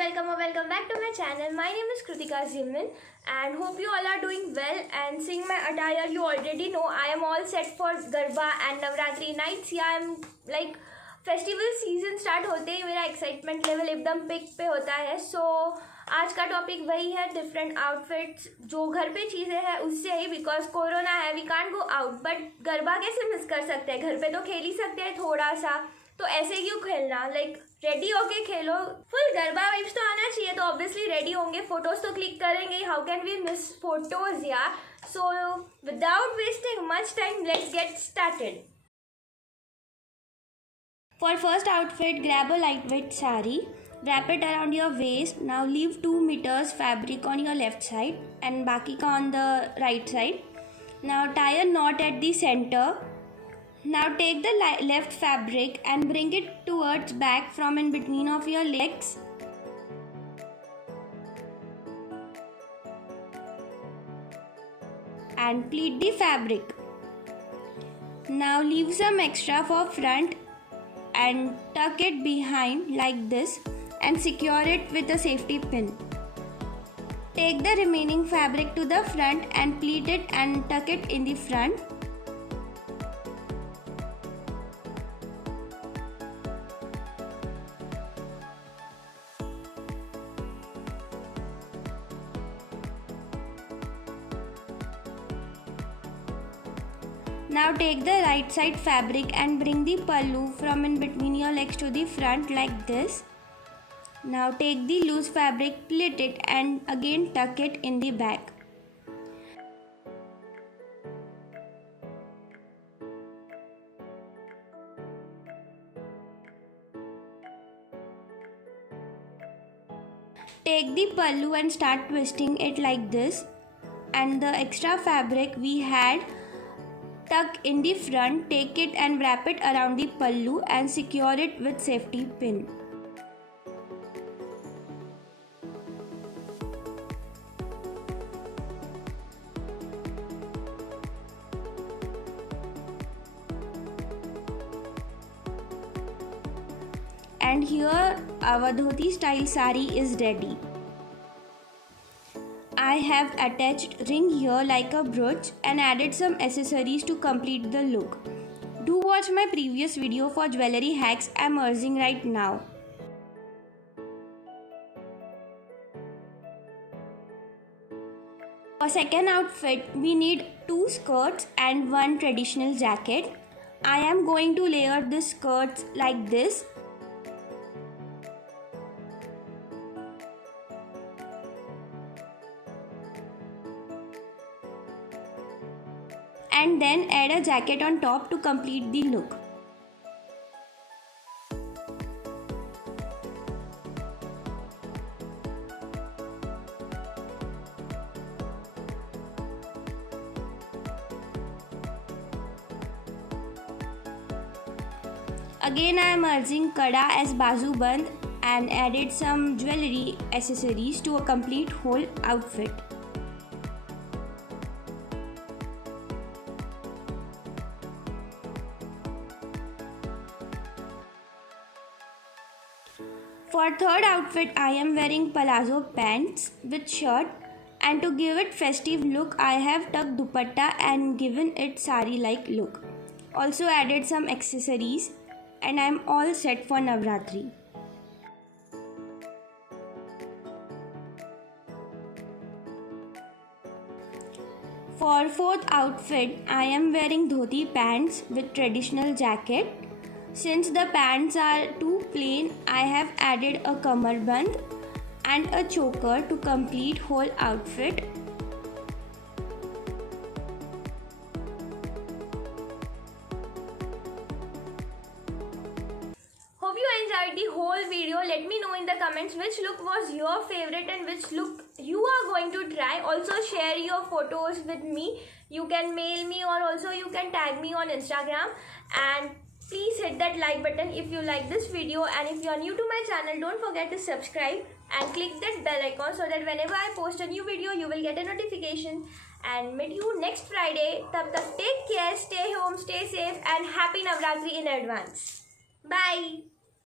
welcome back to my channel. My name is Krutika Ziman and hope you all are doing well. And seeing my attire, you already know I am all set for Garba and Navratri nights. Yeah, I'm like festival season start होते ही मेरा excitement level एकदम pick पे होता है. सो आज का topic वही है, डिफरेंट आउटफिट्स जो घर पे चीज़ें हैं उससे ही. बिकॉज कोरोना है, we can't go out, but Garba कैसे मिस कर सकते हैं? घर पे तो खेल ही सकते हैं थोड़ा सा, तो ऐसे क्यों खेलना? लाइक रेडी होके खेलो. फुल गरबा वाइब्स तो आना चाहिए, तो ऑब्वियसली रेडी होंगे, फोटोज तो क्लिक करेंगे. How can we miss photos यार? So without wasting much time, let's get started. For first outfit, grab a lightweight sari, wrap it around your waist. Now leave 2 meters fabric on your left side and baki ka on the right side. Now tie a knot at the center. Now take the left fabric and bring it towards back from in between of your legs. And pleat the fabric. Now leave some extra for front and tuck it behind like this and secure it with a safety pin. Take the remaining fabric to the front and pleat it and tuck it in the front. Now take the right side fabric and bring the pallu from in between your legs to the front like this. Now take the loose fabric, pleat it and again tuck it in the back. Take the pallu and start twisting it like this, and the extra fabric we had tuck in the front, take it and wrap it around the pallu and secure it with safety pin. And here our dhoti style sari is ready. I have attached ring here like a brooch and added some accessories to complete the look. Do watch my previous video for jewellery hacks I'm urging right now. For second outfit, we need 2 skirts and 1 traditional jacket. I am going to layer the skirts like this. And then add a jacket on top to complete the look. Again I am merging kada as bazu band and added some jewellery accessories to a complete whole outfit. For third outfit, I am wearing palazzo pants with shirt, and to give it festive look, I have tucked dupatta and given it sari-like look. Also added some accessories, and I am all set for Navratri. For fourth outfit, I am wearing dhoti pants with traditional jacket. Since the pants are too plain, I have added a kamarband and a choker to complete whole outfit. Hope you enjoyed the whole video. Let me know in the comments which look was your favorite and which look you are going to try. Also share your photos with me. You can mail me or also you can tag me on Instagram. And please hit that like button if you like this video, and if you are new to my channel, don't forget to subscribe and click that bell icon so that whenever I post a new video, you will get a notification. And meet you next Friday. Tab tak take care, stay home, stay safe, and happy Navratri in advance. Bye.